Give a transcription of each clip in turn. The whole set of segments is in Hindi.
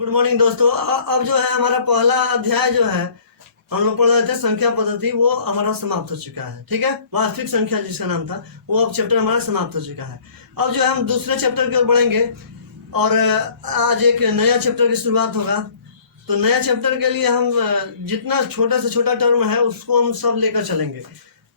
गुड मॉर्निंग दोस्तों। अब जो है हमारा पहला अध्याय जो है हम लोग पढ़ रहे थे संख्या पद्धति, वो हमारा समाप्त हो चुका है। ठीक है, वास्तविक संख्या जिसका नाम था वो अब चैप्टर हमारा समाप्त हो चुका है। अब जो है हम दूसरे चैप्टर की ओर बढ़ेंगे और आज एक नया चैप्टर की शुरुआत होगा। तो नया चैप्टर के लिए हम जितना छोटा से छोटा टर्म है उसको हम सब लेकर चलेंगे,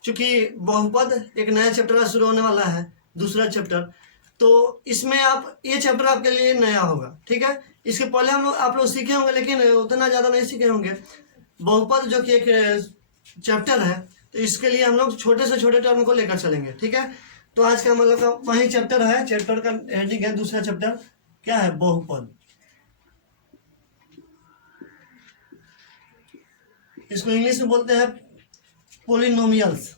क्योंकि बहुपद एक नया चैप्टर शुरू होने वाला है, दूसरा चैप्टर। तो इसमें आप ये चैप्टर आपके लिए नया होगा। ठीक है, इसके पहले आप लोग सीखे होंगे लेकिन उतना ज़्यादा नहीं सीखे होंगे। बहुपद जो कि एक चैप्टर है, तो इसके लिए हम लोग छोटे से छोटे टर्म को लेकर चलेंगे। ठीक है, तो आज का मतलब का वही चैप्टर है, चैप्टर का हेडिंग है दूसरा चैप्टर क्या है, बहुपद। इसको इंग्लिश में बोलते हैं पोलिनोमियल्स।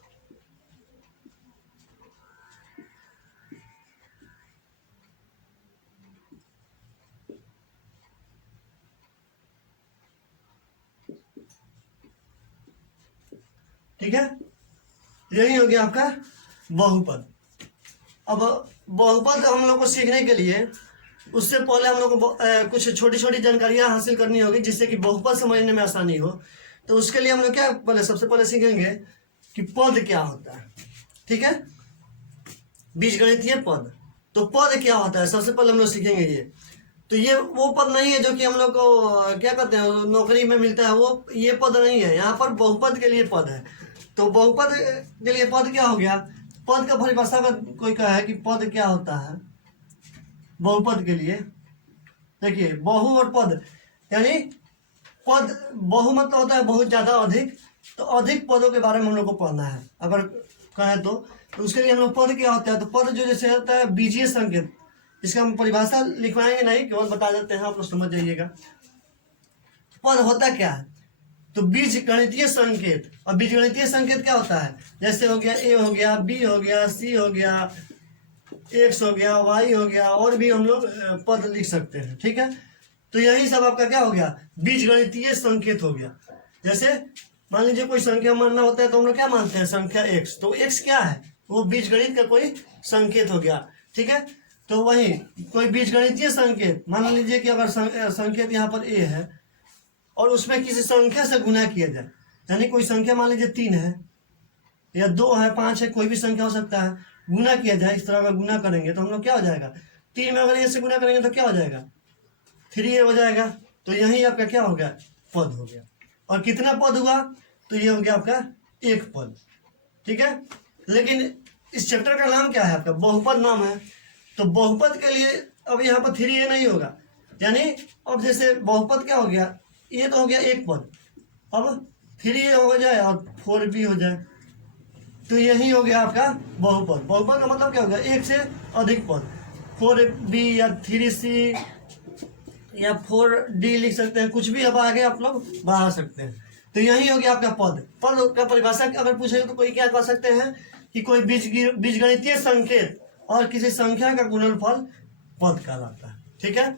ठीक है, यही हो गया आपका बहुपद। अब बहुपद हम लोग को सीखने के लिए उससे पहले हम लोग को कुछ छोटी छोटी जानकारियां हासिल करनी होगी, जिससे कि बहुपद समझने में आसानी हो। तो उसके लिए हम लोग क्या पहले सबसे पहले सीखेंगे कि पद क्या होता है। ठीक है, बीजगणितीय पद। तो पद क्या होता है सबसे पहले हम लोग सीखेंगे ये। तो ये वो पद नहीं है जो कि हम लोग को क्या कहते हैं नौकरी में मिलता है, वो ये पद नहीं है। यहाँ पर बहुपद के लिए पद है। तो बहुपद के लिए पद क्या हो गया, पद का परिभाषा अगर कोई कहा है कि पद क्या होता है बहुपद के लिए, देखिए बहु और पद, यानी पद बहु मतलब होता है बहुत ज्यादा, अधिक। तो अधिक पदों के बारे में हम लोग को पढ़ना है अगर कहें तो उसके लिए हम लोग पद क्या होता है। तो पद जो जैसे होता है बीजीय संकेत, इसका हम परिभाषा लिखवाएंगे नहीं, केवल बता देते हैं, आप लोग समझ जाइएगा। पद होता क्या है, तो बीज गणितीय संकेत। और बीज गणितीय संकेत क्या होता है, जैसे हो गया ए हो गया, बी हो गया, सी हो गया, एक्स हो गया, वाई हो गया, और भी हम लोग पद लिख सकते हैं। ठीक है, तो यही सब आपका क्या हो गया, बीज गणितीय संकेत हो गया। जैसे मान लीजिए कोई संख्या मानना होता है तो हम लोग क्या मानते हैं, संख्या एक्स। तो एक्स क्या है, वो बीज गणित का कोई संकेत हो गया। ठीक है, तो वही कोई बीज गणितीय संकेत, मान लीजिए कि अगर संकेत यहाँ पर ए है और उसमें किसी संख्या से गुना किया जाए, यानी कोई संख्या मान लीजिए 3 है या 2 है, 5 है, कोई भी संख्या हो सकता है, गुना किया जाए। इस तरह का गुना करेंगे तो हम लोग क्या हो जाएगा, 3 में अगर ए से गुना करेंगे तो क्या हो जाएगा, 3a हो जाएगा। तो यही आपका क्या हो गया, पद हो गया। और कितना पद हुआ, तो ये हो गया आपका एक पद। ठीक है, लेकिन इस चैप्टर का नाम क्या है आपका, बहुपद नाम है। तो बहुपद के लिए अब यहाँ पर 3a नहीं होगा, यानी अब जैसे बहुपद क्या हो गया, ये तो हो गया एक पद, अब 3a हो जाए और 4b हो जाए, तो यही हो गया आपका बहुपद। बहुपद का मतलब क्या हो गया, एक से अधिक पद। 4b या 3c या 4d लिख सकते हैं, कुछ भी अब आगे आप लोग बढ़ा सकते हैं। तो यही हो गया आपका पद। पद का परिभाषा अगर पूछेगा तो कोई क्या कह सकते हैं कि कोई बीजगणितीय संकेत और किसी संख्या का गुणनफल पद कहलाता है। ठीक है,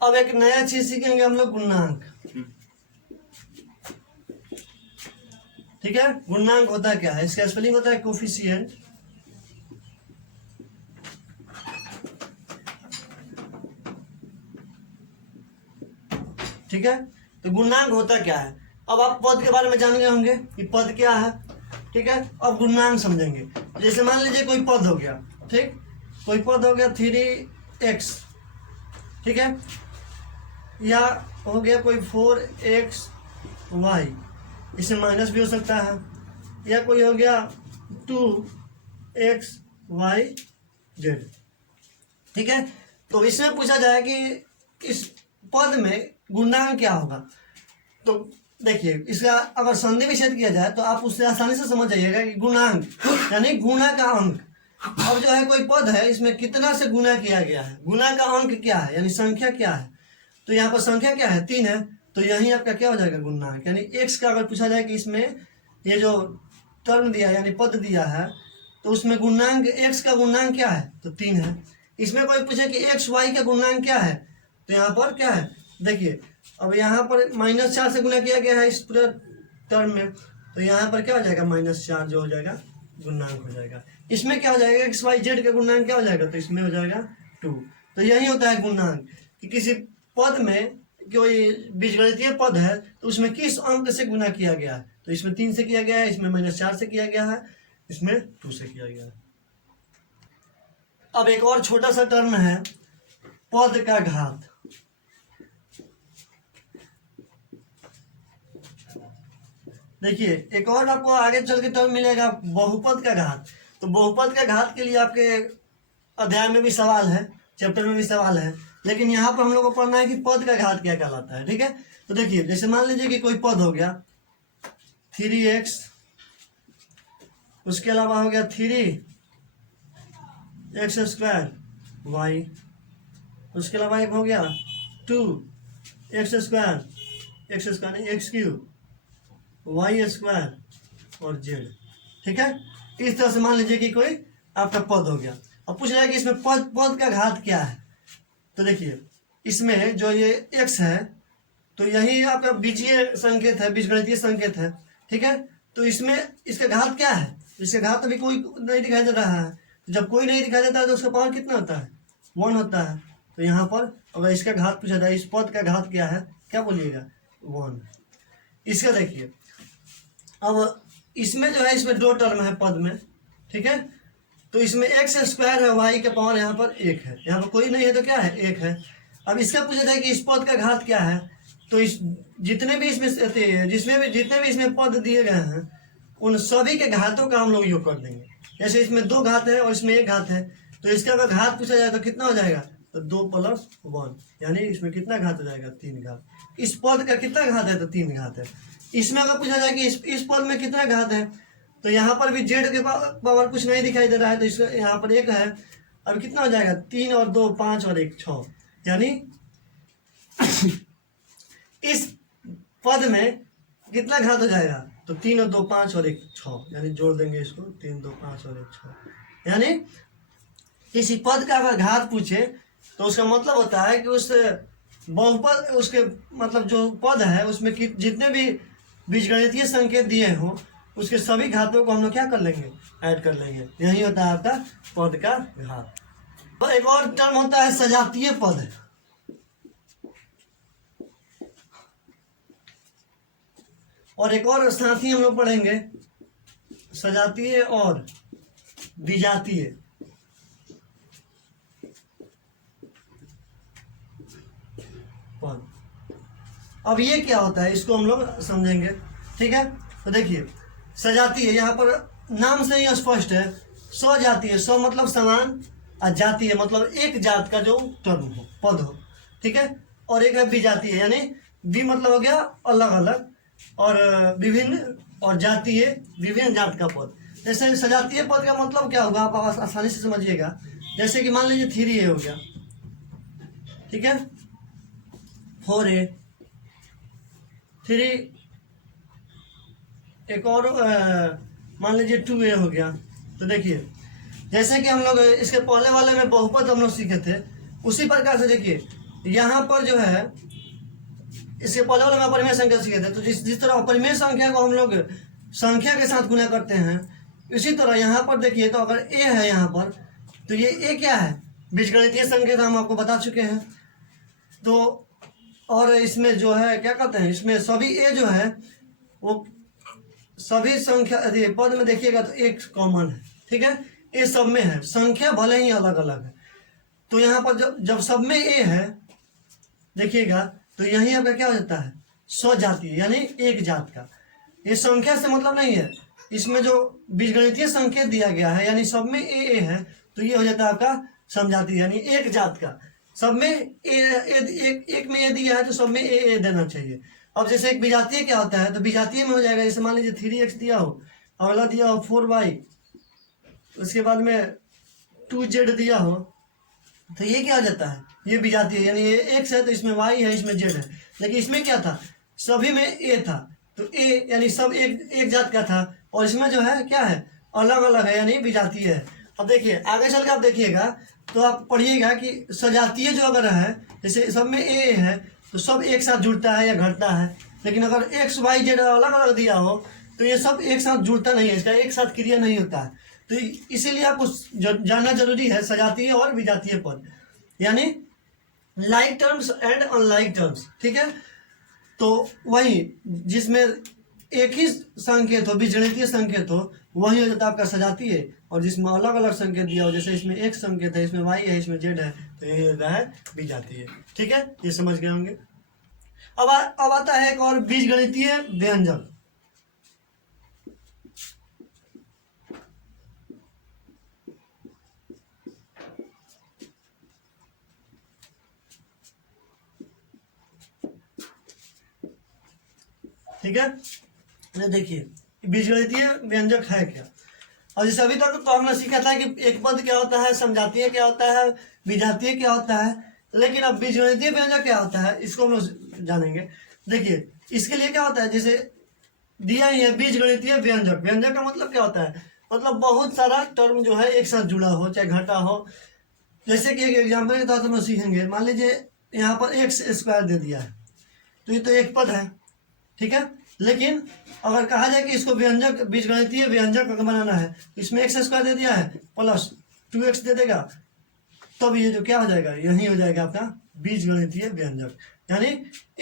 अब एक नया चीज सीखेंगे हम लोग, गुणांक। ठीक है, गुणांक होता क्या है, इसका स्पेलिंग होता है कोफिशिएंट। ठीक है, तो गुणांक होता क्या है। अब आप पद के बारे में जान गए होंगे कि पद क्या है। ठीक है, अब गुणांक समझेंगे। जैसे मान लीजिए कोई पद हो गया, ठीक, कोई पद हो गया 3x, ठीक है, या हो गया कोई 4xy, इसमें माइनस भी हो सकता है, या कोई हो गया 2xyz। ठीक है, तो इसमें पूछा जाए कि इस पद में गुणांक क्या होगा। तो देखिए इसका अगर संधि विच्छेद किया जाए तो आप उससे आसानी से समझ जाइएगा कि गुणांक यानी गुणा का अंक। अब जो है कोई पद है, इसमें कितना से गुना किया गया है, गुना का अंक क्या है, यानी संख्या क्या है। तो यहाँ पर संख्या क्या है, 3 है, तो यही आपका क्या हो जाएगा, गुणांक। यानी एक्स का अगर पूछा जाए कि इसमें ये जो टर्म दिया यानी पद दिया है, तो उसमें गुणांक एक्स का गुणांक क्या है, तो 3 है। इसमें कोई पूछे कि एक्स वाई का गुणांक क्या है, तो यहाँ पर क्या है, देखिए अब यहाँ पर -4 से गुना किया गया है इस पूरा टर्म में, तो यहाँ पर क्या हो जाएगा, -4 जो हो जाएगा गुणांक हो जाएगा। इसमें क्या हो जाएगा, एक्स वाई जेड का गुणांक क्या हो जाएगा, तो इसमें हो जाएगा 2। तो यही होता है गुणांक। कि किसी पद में कोई बीजगणितीय पद है तो उसमें किस अंक से गुना किया गया है। तो इसमें 3 से किया गया है, इसमें -4 से किया गया है, इसमें 2 से किया गया है। अब एक और छोटा सा टर्म है पद का घात। देखिए एक और आपको आगे चल के टर्म मिलेगा बहुपद का घात। तो बहुपद का घात के लिए आपके अध्याय में भी सवाल है, चैप्टर में भी सवाल है, लेकिन यहाँ पर हम लोग को पढ़ना है कि पद का घात क्या कहलाता है। ठीक है, तो देखिए जैसे मान लीजिए कि कोई पद हो गया 3x, उसके अलावा हो गया 3x² y, उसके अलावा एक हो गया 2x² नहीं x³ y² और z। ठीक है, इस तरह से मान लीजिए कि कोई आपका पद हो गया। अब पूछ रहा है कि इसमें पद का घात क्या है। तो देखिए इसमें जो ये x है तो यही आपका बीजीय संकेत है, बीजगणितीय संकेत है। ठीक है, तो इसमें इसका घात क्या है, इसका घात अभी कोई नहीं दिखाई दे रहा है। तो जब कोई नहीं दिखाई देता है तो उसका पावर कितना होता है, 1 होता है। तो यहाँ पर अगर इसका घात पूछा जाए, इस पद का घात क्या है, क्या बोलिएगा, 1। इसका देखिए अब इसमें जो है, इसमें 2 टर्म है पद में। ठीक है, तो इसमें x² है, y का पावर यहाँ पर 1 है, यहाँ पर कोई नहीं है तो क्या है, 1 है। अब इसका पूछा जाए कि इस पद का घात क्या है, तो इस जितने भी इसमें पद दिए गए हैं उन सभी के घातों का हम लोग योग कर देंगे। जैसे इसमें 2 घात है और इसमें 1 घात है, तो इसका अगर घात पूछा जाए तो कितना हो जाएगा, तो 2 + 1, यानी इसमें कितना घात हो जाएगा, 3 घात। इस पद का कितना घात है, तो 3 घात है। इसमें अगर पूछा जाए कि इस पद में कितना घात है, तो यहाँ पर भी z के पावर कुछ नहीं दिखाई दे रहा है, तो इसका यहाँ पर 1 है। अब कितना हो जाएगा, 3 और 2 5 और 1 6, यानी इस पद में कितना घात हो जाएगा, तो 3 और 2 5 और 1 6, यानी जोड़ देंगे इसको, 3 2 5 और 1 6। यानी किसी पद का अगर घात पूछे तो उसका मतलब होता है कि उस बहुपद, उसके मतलब जो पद है उसमें जितने भी बीजगणितीय संकेत दिए हों उसके सभी घातों को हम लोग क्या कर लेंगे, ऐड कर लेंगे। यही होता है आपका पद का घात। तो एक और टर्म होता है सजातीय पद। और एक और साथ ही हम लोग पढ़ेंगे सजातीय और विजातीय। पद, अब ये क्या होता है इसको हम लोग समझेंगे। ठीक है, तो देखिए सजातीय, यहाँ पर नाम से ही स्पष्ट है, सजातीय, स मतलब समान और जातीय मतलब एक जात का जो टर्म हो, पद हो। ठीक है, और एक है विजातीय, यानी वि मतलब हो गया अलग अलग और विभिन्न, और जातीय विभिन्न जात का पद। जैसे सजातीय पद का मतलब क्या होगा, आप आसानी से समझिएगा। जैसे कि मान लीजिए 3a हो गया, ठीक है, 4a, 3, एक और मान लीजिए 2a हो गया। तो देखिए जैसे कि हम लोग इसके पहले वाले में बहुपद हम लोग सीखे थे, उसी प्रकार से देखिए यहाँ पर जो है इसके पहले वाले में अपरिमेय संख्या सीखे थे। तो जिस तरह अपरिमेय संख्या को हम लोग संख्या के साथ गुना करते हैं, इसी तरह यहाँ पर देखिए, तो अगर a है यहाँ पर, तो ये a क्या है, बीजगणितीय संकेत हम आपको बता चुके हैं। तो और इसमें जो है क्या कहते हैं, इसमें सभी a जो है वो सभी संख्या पद में देखिएगा तो एक कॉमन है। ठीक है, ये सब में है, संख्या भले ही अलग अलग है। तो यहाँ पर जब सब में a है देखिएगा, तो यहीं आपका क्या हो जाता है, स्वजातीय, यानी एक जात का। ये संख्या से मतलब नहीं है, इसमें जो बीजगणितीय संकेत दिया गया है, यानी सब में a है, तो ये हो जाता है आपका समजातीय, यानी एक जात का। सब में एक में a दिया है तो सब में a देना चाहिए। अब जैसे एक विजातीय क्या होता है, तो विजातीय में हो जाएगा, जैसे मान लीजिए 3x दिया हो, अगला दिया हो 4y, उसके बाद में 2z दिया हो, तो ये क्या हो जाता है, ये विजातीय, यानी ये x है तो इसमें y है, इसमें z है। लेकिन इसमें क्या था, सभी में a था, तो a यानी सब एक जात का था, और इसमें जो है क्या है, अलग अलग है, यानी विजातीय है। अब देखिए आगे चल के आप देखिएगा तो आप पढ़िएगा कि सजातीय जो अगर है, जैसे सब में a है तो सब एक साथ जुड़ता है या घटता है। लेकिन अगर x y z अलग अलग दिया हो तो ये सब एक साथ जुड़ता नहीं है, इसका एक साथ क्रिया नहीं होता है। तो इसीलिए आपको जानना जरूरी है सजातीय और विजातीय पद। यानी like terms and unlike terms, ठीक है। तो वही जिसमें एक ही संकेत हो, बीजगणितीय संकेत हो, वही हो जाता है आपका सजातीय। और जिसमें अलग अलग संकेत दिया हो, जैसे इसमें एक संकेत है, इसमें वाई है, इसमें जेड है, तो यही होता है विजातीय। ठीक है, ये समझ गए होंगे। अब आता है एक और बीजगणितीय व्यंजक। ठीक है, देखिए बीजगणितीय व्यंजक है क्या। और जैसे अभी तक तो हमने सीखा था कि एक पद क्या होता है, समजातीय क्या होता है, विजातीय क्या होता है, लेकिन अब बीजगणितीय व्यंजक क्या होता है इसको हम जानेंगे। देखिए इसके लिए क्या होता है, जैसे दिया ही है बीजगणितीय व्यंजक। व्यंजक का मतलब क्या होता है, मतलब बहुत सारा टर्म जो है एक साथ जुड़ा हो, चाहे घटा हो। जैसे कि एक एग्जाम्पल के तौर पर हम सीखेंगे, मान लीजिए यहाँ पर एक्स स्क्वायर दे दिया है, तो ये तो एक पद है, ठीक है। लेकिन अगर कहा जाए कि इसको व्यंजक, बीजगणितीय व्यंजक अगर बनाना है, तो इसमें एक्स स्क्वायर दे दिया है प्लस 2x दे देगा, तब ये जो क्या हो जाएगा, यही हो जाएगा आपका बीजगणितीय व्यंजक। यानी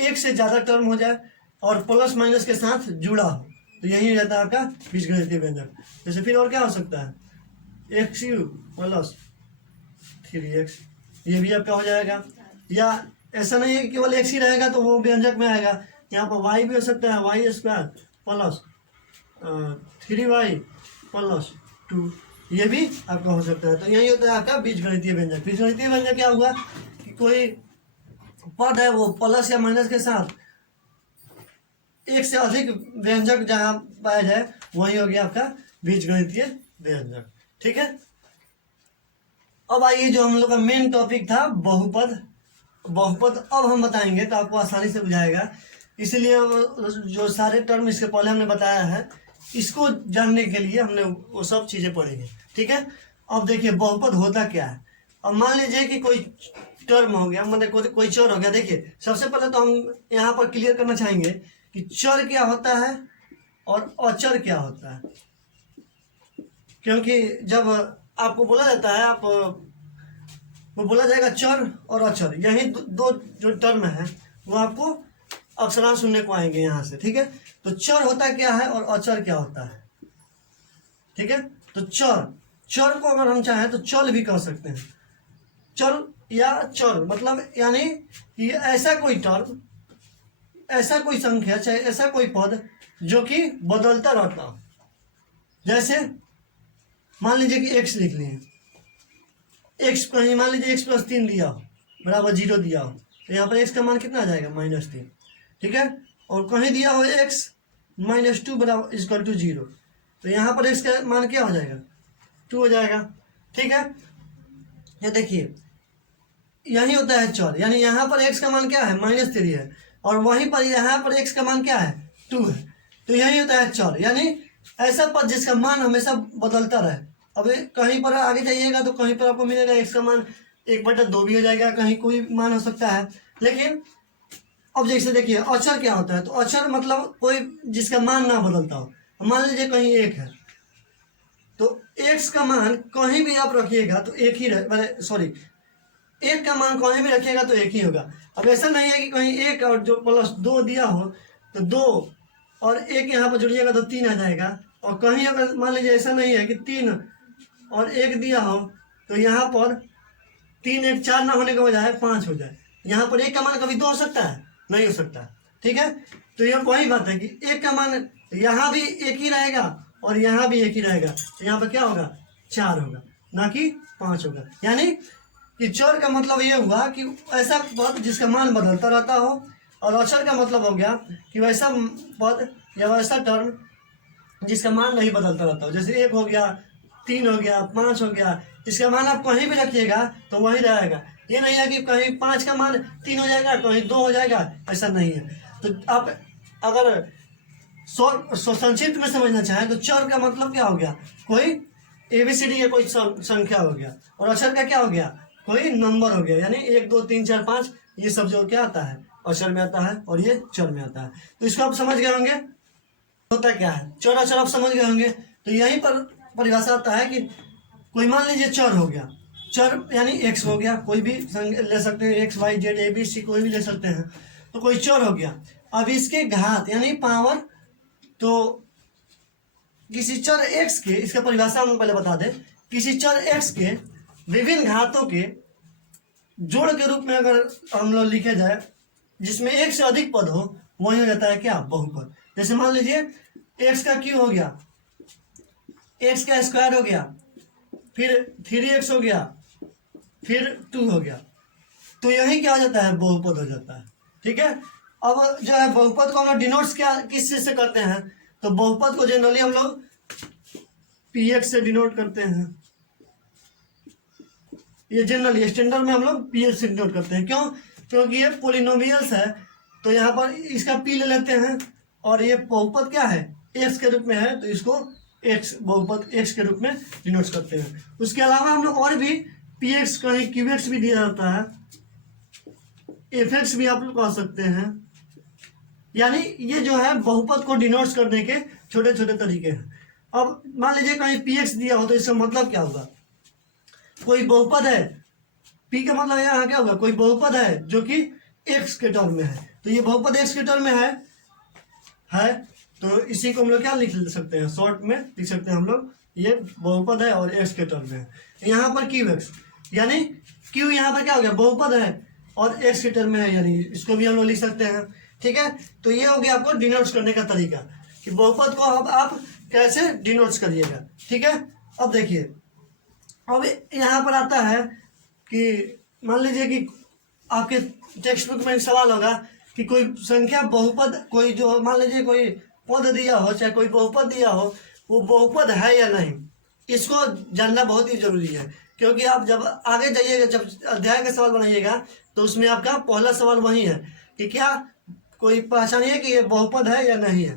एक से ज्यादा टर्म हो जाए और प्लस माइनस के साथ जुड़ा हो, तो यही हो जाता है आपका बीजगणितीय व्यंजक। जैसे फिर और क्या हो सकता है, एक्स यू प्लस 3x, ये भी आपका हो जाएगा। या ऐसा नहीं है कि केवल एक्स ही रहेगा तो वो व्यंजक में आएगा, यहाँ पर वाई भी हो सकता है, Y square plus 3y plus 2, ये भी आपका हो सकता है। तो यही होता है आपका बीजगणितीय व्यंजक। बीजगणितीय व्यंजक क्या हुआ कि कोई पद है वो प्लस या माइनस के साथ एक से अधिक व्यंजक जहाँ पाया जाए, वही हो गया आपका बीजगणितीय व्यंजक। ठीक है, अब आइए जो हम लोग का मेन टॉपिक था बहुपद। बहुपद अब हम बताएंगे तो आपको आसानी से बुझाएगा, इसलिए जो सारे टर्म इसके पहले हमने बताया है, इसको जानने के लिए हमने वो सब चीज़ें पढ़ेंगे। ठीक है, अब देखिए बहुपद होता क्या है। अब मान लीजिए कि कोई टर्म हो गया, मतलब कोई चर हो गया। देखिए सबसे पहले तो हम यहाँ पर क्लियर करना चाहेंगे कि चर क्या होता है और अचर क्या होता है। क्योंकि जब आपको बोला जाता है, आप वो बोला जाएगा चर और अचर, यही दो जो टर्म है वो आपको अक्सर सुनने को आएंगे यहाँ से। ठीक है, तो चर होता क्या है और अचर क्या होता है। ठीक है, तो चर को अगर हम चाहें तो चल भी कह सकते हैं। चल या चर मतलब यानी कि ऐसा कोई टर्म, ऐसा कोई संख्या, चाहे ऐसा कोई पद जो कि बदलता रहता हो। जैसे मान लीजिए कि x लिख लिए, x कहीं मान लीजिए x प्लस 3 दिया हो बराबर 0 दिया हो, तो यहाँ पर x का मान कितना आ जाएगा, -3। ठीक है, और कहीं दिया हो x -2 बराबर इक्वल टू 0, तो यहाँ पर x का मान क्या हो जाएगा, 2 हो जाएगा। ठीक है, ये देखिए यही होता है चर, यानी यहाँ पर x का मान क्या है, -3 है, और वहीं पर यहाँ पर x का मान क्या है, 2 है। तो यही होता है चर, यानी ऐसा पद जिसका मान हमेशा बदलता रहे। अब कहीं पर आगे जाइएगा तो कहीं पर आपको मिलेगा x का मान 1/2 भी हो जाएगा, कहीं कोई मान हो सकता है। लेकिन अब जैसे देखिए अचर क्या होता है, तो अचर मतलब कोई जिसका मान ना बदलता हो। मान लीजिए कहीं 1 है, तो x का मान कहीं भी आप रखिएगा तो एक ही रहे, सॉरी 1 का मान कहीं भी रखिएगा तो एक ही होगा। अब ऐसा नहीं है कि कहीं 1 और जो प्लस 2 दिया हो तो 2 और 1 यहाँ पर जुड़िएगा तो 3 आ जाएगा। और कहीं अगर मान लीजिए ऐसा नहीं है कि 3 और 1 दिया हो तो यहाँ पर 3 1 4 ना होने के बजाय 5 हो जाए। यहाँ पर 1 का मान कभी 2 हो सकता है, नहीं हो सकता। ठीक है, तो यह वही बात है कि 1 का मान यहाँ भी एक ही रहेगा और यहाँ भी एक ही रहेगा, तो यहाँ पर क्या होगा, 4 होगा, ना कि 5 होगा। यानी कि चर का मतलब ये हुआ कि ऐसा पद जिसका मान बदलता रहता हो, और अचर का मतलब हो गया कि वैसा पद या वैसा टर्म जिसका मान नहीं बदलता रहता हो। जैसे 1 हो गया, 3 हो गया, 5 हो गया, इसका मान आप कहीं भी रखिएगा तो वही रहेगा। ये नहीं है कि कहीं 5 का मान 3 हो जाएगा, कहीं 2 हो जाएगा, ऐसा नहीं है। तो आप अगर संक्षिप्त में समझना चाहें तो चर का मतलब क्या हो गया, कोई ABCD का कोई संख्या हो गया, और अक्षर का क्या हो गया, कोई नंबर हो गया। यानी 1 2 3 4 5 ये सब जो क्या आता है, अक्षर में आता है और ये चर में आता है। तो इसको आप समझ गए होंगे होता क्या है, चर अक्षर आप समझ गए होंगे। तो यहीं पर परिभाषा आता है कि कोई मान लीजिए चर हो गया, चर यानी एक्स हो गया, कोई भी ले सकते हैं, X Y Z A B C कोई भी ले सकते हैं, तो कोई चर हो गया। अब इसके घात यानी पावर, तो किसी चर एक्स के, इसका परिभाषा हम पहले बता दें, किसी चर एक्स के विभिन्न घातों के जोड़ के रूप में अगर हम लोग लिखे जाए जिसमें एक से अधिक पद हो, वही हो जाता है क्या, बहुपद। जैसे मान लीजिए एक्स का क्यू हो गया, एक्स का स्क्वायर हो गया, फिर 3x हो गया, फिर 2 हो गया, तो यही क्या हो जाता है, बहुपद हो जाता है। ठीक है, अब जो है बहुपद को हम लोग डिनोट्स क्या किस चीज से करते हैं, तो बहुपद को जनरली हम लोग px से डिनोट करते हैं। ये जनरली स्टैंडर्ड में हम लोग px से डिनोट करते हैं। क्यों? क्योंकि ये पोलिनोमियल्स है, तो यहाँ पर इसका p ले लेते हैं, और ये बहुपद क्या है, x के रूप में है, तो इसको x बहुपद x के रूप में डिनोट करते हैं। उसके अलावा हम लोग और भी px कहीं qx भी दिया जाता है, fx भी आप लोग कह सकते हैं। यानी ये जो है बहुपद को डिनोट करने के छोटे छोटे तरीके हैं। अब मान लीजिए कहीं px दिया हो, तो इसका मतलब क्या होगा, कोई बहुपद है, p का मतलब यहाँ क्या होगा, कोई बहुपद है जो कि x के टर्म में है, तो ये बहुपद x के टर्म में है, तो इसी को हम लोग क्या लिख सकते हैं, शॉर्ट में लिख सकते हैं हम लोग, ये बहुपद है और x के टर्म में है। यहाँ पर qx यानी q यहाँ पर क्या हो गया, बहुपद है और x के टर्म में है, यानी इसको भी हम लोग लिख सकते हैं। ठीक है, तो ये हो गया आपको डिनोट्स करने का तरीका कि बहुपद को अब आप कैसे डिनोट्स करिएगा। ठीक है, अब देखिए, अब यहाँ पर आता है कि मान लीजिए कि आपके टेक्स्ट बुक में एक सवाल होगा कि कोई संख्या बहुपद, कोई जो मान लीजिए कोई पद दिया हो, चाहे कोई बहुपद दिया हो, वो बहुपद है या नहीं, इसको जानना बहुत ही जरूरी है। क्योंकि आप जब आगे जाइएगा, जब अध्याय का सवाल बनाइएगा, तो उसमें आपका पहला सवाल वही है कि क्या कोई पहचानिए कि ये बहुपद है या नहीं है।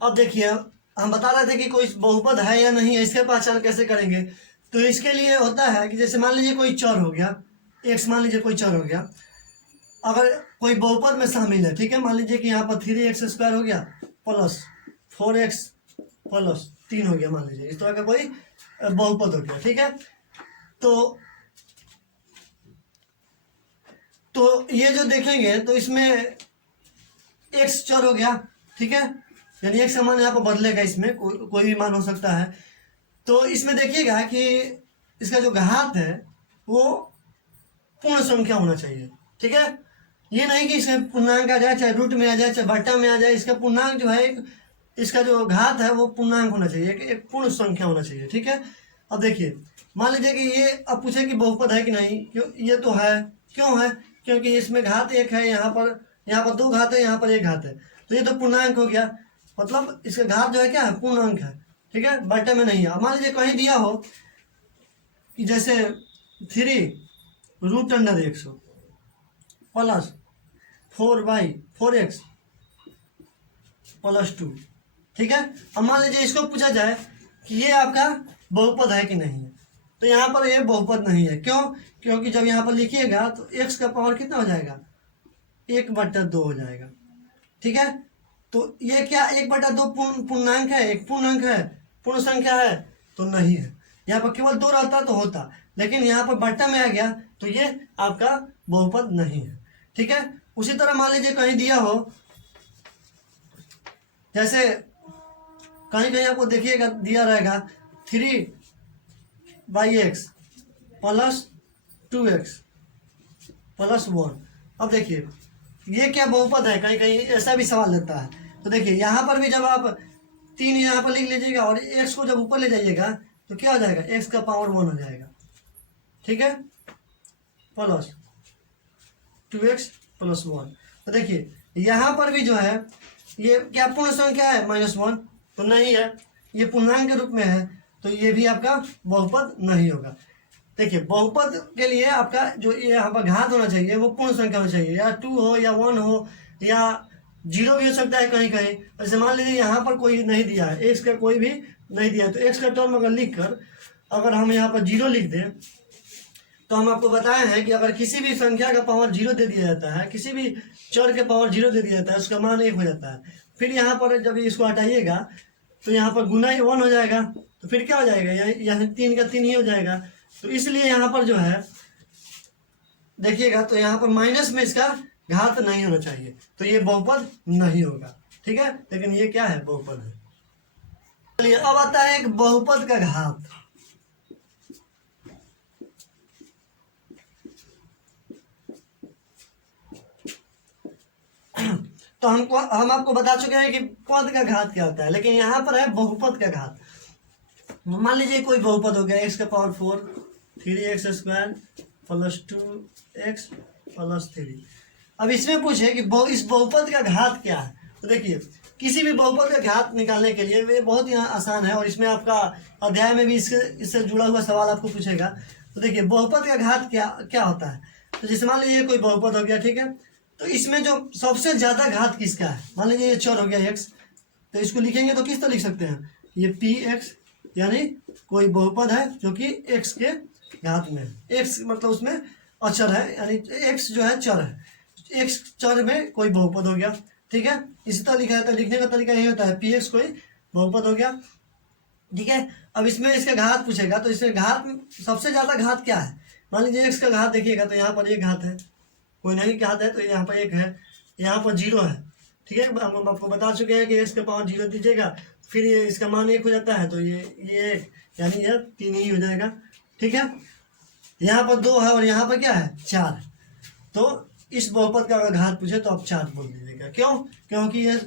अब देखिए, हम बता रहे थे कि कोई बहुपद है या नहीं है, इसके पहचान कैसे करेंगे, तो इसके लिए होता है कि जैसे मान लीजिए कोई चर हो गया, एक्स मान लीजिए कोई चर हो गया, अगर कोई बहुपद में शामिल है, ठीक है, मान लीजिए कि यहाँ पर 3x² हो गया प्लस 4x प्लस 3 हो गया, मान लीजिए इस तरह का कोई बहुपद हो गया। ठीक है, तो ये जो देखेंगे तो इसमें x चर हो गया, ठीक है, यानी एक मान यहाँ पर बदलेगा, इसमें कोई भी मान हो सकता है। तो इसमें देखिएगा कि इसका जो घात है वो पूर्ण संख्या होना चाहिए। ठीक है, ये नहीं कि इसमें पूर्णांक आ जाए, चाहे रूट में आ जाए, चाहे बट्टा में आ जाए, इसका पूर्णांक जो है, इसका जो घात है वो पूर्णांक होना चाहिए, एक पूर्ण संख्या होना चाहिए। ठीक है, अब देखिए, मान लीजिए कि ये अब पूछे कि बहुपद है कि नहीं, क्यों, ये तो है। क्यों है? क्योंकि इसमें घात एक है, यहाँ पर 2 घात है, यहाँ पर 1 घात है, तो ये तो पूर्णांक हो गया, मतलब इसका घात जो है क्या है, पूर्णांक है। ठीक है, बट्टे में नहीं है। अब मान लीजिए कहीं दिया हो कि जैसे 3√x हो प्लस 4x प्लस 2। ठीक है, अब मान लीजिए इसको पूछा जाए कि ये आपका बहुपद है कि नहीं है, तो यहाँ पर ये बहुपद नहीं है। क्यों? क्योंकि जब यहाँ पर लिखिएगा तो x का पावर कितना हो जाएगा, 1/2 हो जाएगा। ठीक है, तो ये क्या 1/2 पूर्णांक है, एक पूर्णांक है, पूर्ण संख्या है, तो नहीं है। यहाँ पर केवल 2 रहता तो होता, लेकिन यहाँ पर बट्टा में आ गया, तो ये आपका बहुपद नहीं है। ठीक है, उसी तरह मान लीजिए कहीं दिया हो, जैसे कहीं कहीं आपको देखिएगा दिया रहेगा 3/x प्लस 2x प्लस 1। अब देखिए ये क्या बहुपद है, कहीं कहीं ऐसा भी सवाल देता है। तो देखिए यहाँ पर भी जब आप 3 यहाँ पर लिख लीजिएगा और x को जब ऊपर ले जाइएगा तो क्या हो जाएगा, x का पावर 1 हो जाएगा। ठीक है, प्लस 2x प्लस 1। तो देखिए यहाँ पर भी जो है ये क्या पूर्ण संख्या है, -1, तो नहीं है, ये पूर्णांक के रूप में है, तो ये भी आपका बहुपद नहीं होगा। देखिए बहुपद के लिए आपका जो ये यहाँ पर घात होना चाहिए वो पूर्ण संख्या होना चाहिए, या 2 हो या 1 हो या 0 भी हो सकता है कहीं कहीं। जैसे मान लीजिए यहाँ पर कोई नहीं दिया है, एक्स का कोई भी नहीं दिया है, तो एक्स का टर्म अगर लिख कर अगर हम यहाँ पर 0 लिख दें, तो हम आपको बताए हैं कि अगर किसी भी संख्या का पावर 0 दे दिया जाता है, किसी भी चर के पावर 0 दे दिया जाता है, उसका मान 1 हो जाता है। फिर यहाँ पर जब इसको हटाइएगा तो यहाँ पर गुना 1 हो जाएगा, तो फिर क्या हो जाएगा, यहाँ 3 का 3 ही हो जाएगा। तो इसलिए यहाँ पर जो है देखिएगा, तो यहाँ पर माइनस में इसका घात नहीं होना चाहिए, तो ये बहुपद नहीं होगा, ठीक है। लेकिन ये क्या है, बहुपद है। चलिए अब आता है एक बहुपद का घात। तो हम आपको बता चुके हैं कि पद का घात क्या होता है, लेकिन यहाँ पर है बहुपद का घात। मान लीजिए कोई बहुपद हो गया x⁴ 3x² + 2x + 3। अब इसमें पूछे कि इस बहुपद का घात क्या है। तो देखिए किसी भी बहुपद का घात निकालने के लिए ये बहुत ही आसान है, और इसमें आपका अध्याय में भी इससे जुड़ा हुआ सवाल आपको पूछेगा। तो देखिए बहुपद का घात क्या क्या होता है। तो जैसे मान लीजिए कोई बहुपद हो गया, ठीक है, तो इसमें जो सबसे ज्यादा घात किसका है, मान लीजिए ये चर हो गया x, तो इसको लिखेंगे तो किस तरह लिख सकते हैं, ये px, यानी कोई बहुपद है जो कि x के घात में है। x मतलब उसमें अचर है, यानी x जो है चर है, x चर में कोई बहुपद हो गया, ठीक है। इसी तरह लिखा जाता है, लिखने का तरीका यही होता है, px कोई बहुपद हो गया, ठीक है। अब इसमें इसका घात पूछेगा, तो इसमें घात सबसे ज्यादा घात क्या है। मान लीजिए x का घात देखिएगा, तो यहाँ पर एक घात है, कोई नहीं घात है, तो यहाँ पर 1 है, यहाँ पर 0 है, ठीक है। हम आपको बता चुके हैं कि x का पावर 0 दीजिएगा, फिर ये इसका मान 1 हो जाता है, तो ये 1, यानी ये 3 ही हो जाएगा, ठीक है। यहाँ पर 2 है और यहाँ पर क्या है 4। तो इस बहुपद का अगर घात पूछे तो आप 4 बोल दीजिएगा। क्यों, क्योंकि ये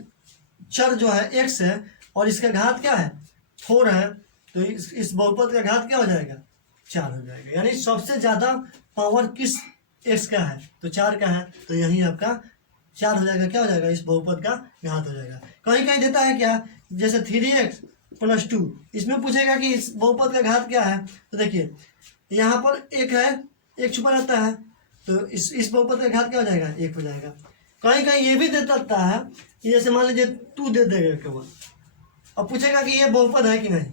चर जो है x है और इसका घात क्या है 4 है, तो इस बहुपद का घात क्या हो जाएगा 4 हो जाएगा। यानी सबसे ज्यादा पावर किस x का है, तो 4 का है, तो यही आपका 4 हो जाएगा। क्या हो जाएगा, इस बहुपद का घात हो जाएगा। कहीं कहीं देता है क्या, जैसे 3x + 2, इसमें पूछेगा कि इस बहुपद का घात क्या है। तो देखिए यहाँ पर 1 है, 1 छुपा रहता है, तो इस बहुपद का घात क्या हो जाएगा 1 हो जाएगा। कहीं कहीं ये भी दे सकता है कि जैसे मान लीजिए 2 दे देगा केवल, अब पूछेगा कि ये बहुपद है कि नहीं,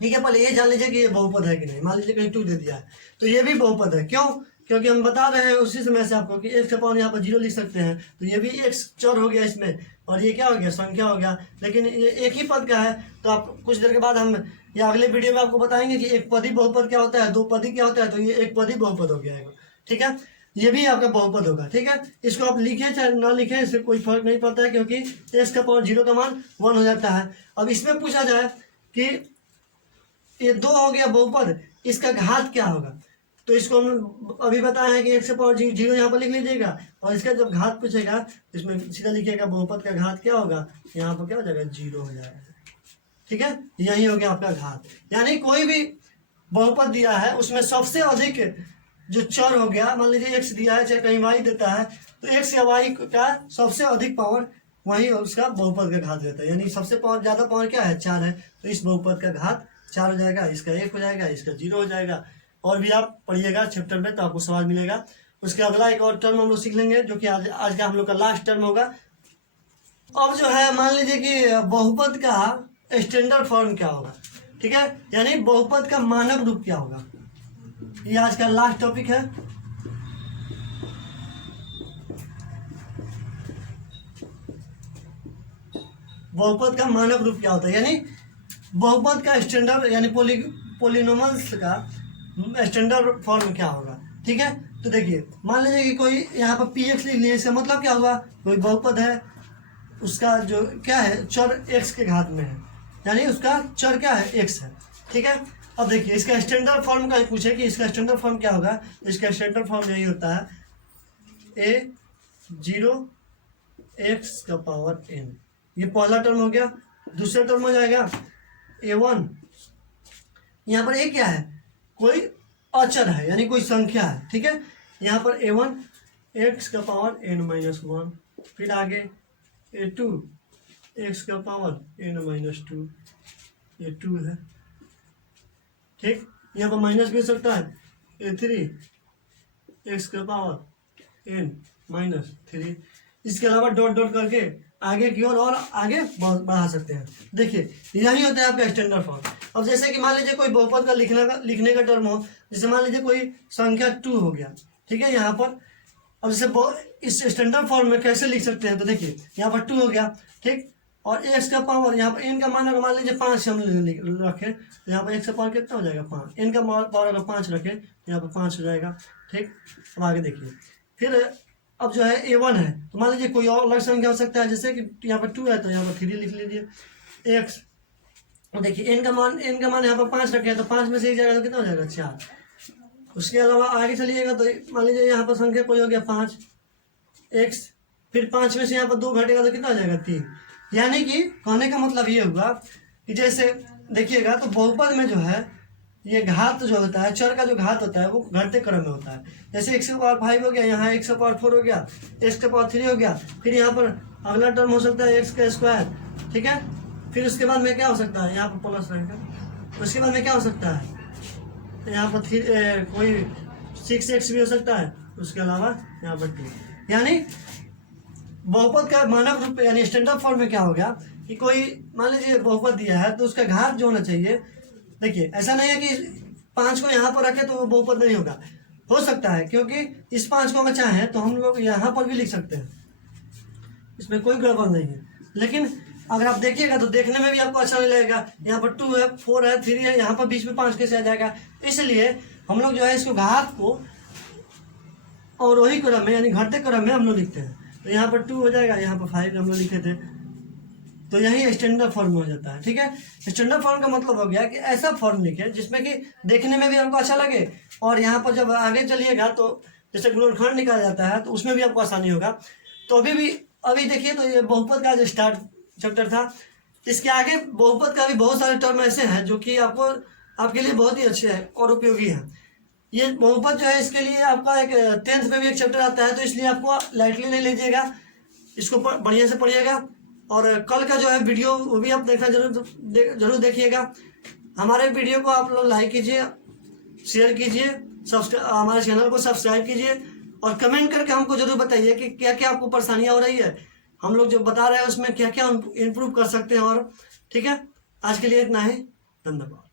ठीक है। पहले ये जान लीजिए कि ये बहुपद है कि नहीं। मान लीजिए कहीं 2 दे दिया है, तो ये भी बहुपद है। क्यों, क्योंकि हम बता रहे हैं उसी समय से आपको कि x का पावर यहाँ पर 0 लिख सकते हैं, तो ये भी x चर हो गया इसमें, और ये क्या हो गया संख्या हो गया, लेकिन ये एक ही पद का है। तो आप कुछ देर के बाद हम या अगले वीडियो में आपको बताएंगे कि एक पदी बहुपद क्या होता है, 2 पदी क्या होता है, तो ये एक पदी बहुपद हो गया है, ठीक है। ये भी आपका बहुपद होगा, ठीक है। इसको आप लिखें चाहे ना लिखें, इससे कोई फर्क नहीं पड़ता है, क्योंकि x का पावर 0 का मान 1 हो जाता है। अब इसमें पूछा जाए कि ये 2 हो गया बहुपद, इसका घात क्या होगा, तो इसको हम अभी बताए हैं कि x का पावर 0 यहाँ पर लिख लीजिएगा, और इसका जब घात पूछेगा इसमें सीधा लिखिएगा बहुपद का घात क्या होगा, यहाँ पर क्या हो जाएगा 0 हो जाएगा, ठीक है। यही हो गया आपका घात। यानी कोई भी बहुपद दिया है उसमें सबसे अधिक जो चर हो गया, मान लीजिए x दिया है चाहे कहीं y देता है, तो x या y का सबसे अधिक पावर वही उसका बहुपद का घात रहता है। यानी सबसे पावर ज्यादा पावर क्या है 4 है, तो इस बहुपद का घात 4 हो जाएगा, इसका 1 हो जाएगा, इसका 0 हो जाएगा। और भी आप पढ़िएगा चैप्टर में तो आपको सवाल मिलेगा। उसके अगला एक और टर्म हम लोग सीख लेंगे, जो कि आज का हम लोग का लास्ट टर्म होगा। अब जो है मान लीजिए कि बहुपद का स्टैंडर्ड फॉर्म क्या होगा, ठीक है, यानी बहुपद का मानक रूप क्या होगा। ये आज का लास्ट टॉपिक है। बहुपद का मानक रूप क्या होता है, यानी बहुपद का स्टैंडर्ड, यानी पोलिनोमल्स का स्टैंडर्ड फॉर्म क्या होगा, ठीक है। तो देखिए मान लीजिए कि कोई यहाँ पर px लिख लिया, इसका मतलब क्या हुआ, कोई बहुपद है, उसका जो क्या है चर x के घात में है, यानी उसका चर क्या है x है, ठीक है। अब देखिए इसका स्टैंडर्ड फॉर्म का पूछे कि इसका स्टैंडर्ड फॉर्म क्या होगा, इसका स्टैंडर्ड फॉर्म यही होता है a0 x का पावर n। ये पहला टर्म हो गया। दूसरा टर्म हो जाएगा a1, यहाँ पर a क्या है, कोई अचर है, यानी कोई संख्या है, ठीक है। यहाँ पर a1 x का पावर n-1, फिर आगे a2 x का पावर n-2, ये 2 है, ठीक। यहाँ पर माइनस भी हो सकता है, a3 x का पावर n-3। इसके अलावा डॉट डॉट करके आगे की ओर और आगे बढ़ा सकते हैं। देखिए यही होता है आपका स्टैंडर्ड फॉर्म। अब जैसे कि मान लीजिए कोई बहुपद का लिखने का टर्म हो, जैसे मान लीजिए कोई संख्या 2 हो गया, ठीक है। यहाँ पर अब जैसे इस स्टैंडर्ड फॉर्म में कैसे लिख सकते हैं, तो देखिए यहाँ पर 2 हो गया, ठीक। और एक्स का पावर यहाँ पर एन का मान अगर मान लीजिए 5 हम रखें तो यहाँ पर एक्स का पावर कितना हो जाएगा 5, एन का पावर अगर 5 रखें यहाँ पर 5 हो जाएगा। ठीक, अब आगे देखिए फिर अब जो है A1 है तो मान लीजिए कोई और अलग संख्या हो सकता है, जैसे कि यहाँ पर 2 है तो यहाँ पर 3 लिख लीजिए एक्स। देखिए एन का मान यहाँ पर 5 रखे तो 5 में से एक जाएगा तो कितना हो जाएगा 4। उसके अलावा आगे चलिएगा तो मान लीजिए यहाँ पर संख्या कोई हो गया 5 एक्स, फिर 5 में से यहाँ पर 2 घटेगा तो कितना हो जाएगा 3। यानी कि कहने का मतलब ये हुआ कि जैसे देखिएगा तो बहुपद में जो है ये घात जो होता है, चर का जो घात होता है वो घटते क्रम में होता है। जैसे x का पावर 5 हो गया, यहाँ x का पावर 4 हो गया, x का पावर 3 हो गया, फिर यहाँ पर अगला टर्म हो सकता है x का स्क्वायर। ठीक है, फिर उसके बाद में क्या हो सकता है यहाँ पर प्लस रहेगा। उसके बाद में क्या हो सकता है यहाँ पर कोई 6x भी हो सकता है, उसके अलावा यहाँ पर 2। यानी बहुपद का मानक रूप यानी स्टैंडर्ड फॉर्म में क्या हो गया कि कोई मान लीजिए बहुपद दिया है तो उसका घात जो होना चाहिए, देखिए ऐसा नहीं है कि 5 को यहाँ पर रखे तो वो बहुपद नहीं होगा, हो सकता है क्योंकि इस 5 को अगर चाहें तो हम लोग यहाँ पर भी लिख सकते हैं, इसमें कोई गड़बड़ नहीं है। लेकिन अगर आप देखिएगा तो देखने में भी आपको अच्छा नहीं लगेगा, यहाँ पर 2 है 4 है 3 है, यहाँ पर बीच में 5 कैसे आ जाएगा। इसलिए हम लोग जो है इसको घात को और वही क्रम में यानी घटते क्रम में हम लोग लिखते हैं। तो यहाँ पर 2 हो जाएगा, यहाँ पर 5 हम लोग लिखे थे, तो यही स्टैंडर्ड फॉर्म में हो जाता है। ठीक है, स्टैंडर्ड फॉर्म का मतलब हो गया कि ऐसा फॉर्म लिखे जिसमें कि देखने में भी हमको अच्छा लगे और यहाँ पर जब आगे चलिएगा तो जैसे गुणनखंड निकाला जाता है तो उसमें भी आपको आसानी होगा। तो अभी देखिए तो ये बहुपद का जो स्टार्ट चैप्टर था, इसके आगे बहुपद का भी बहुत सारे टर्म ऐसे हैं जो कि आपके लिए बहुत ही अच्छे हैं और उपयोगी हैं। ये बहुपद जो है इसके लिए आपका एक 10th में भी एक चैप्टर आता है, तो इसलिए आपको लाइटली नहीं लीजिएगा, इसको बढ़िया से पढ़िएगा। और कल का जो है वीडियो वो भी आप देखना जरूर देखिएगा। हमारे वीडियो को आप लोग लाइक कीजिए, शेयर कीजिए, हमारे चैनल को सब्सक्राइब कीजिए और कमेंट करके हमको जरूर बताइए कि क्या क्या आपको परेशानियाँ हो रही है, हम लोग जो बता रहे हैं उसमें क्या क्या इम्प्रूव कर सकते हैं। और ठीक है, आज के लिए इतना ही, धन्यवाद।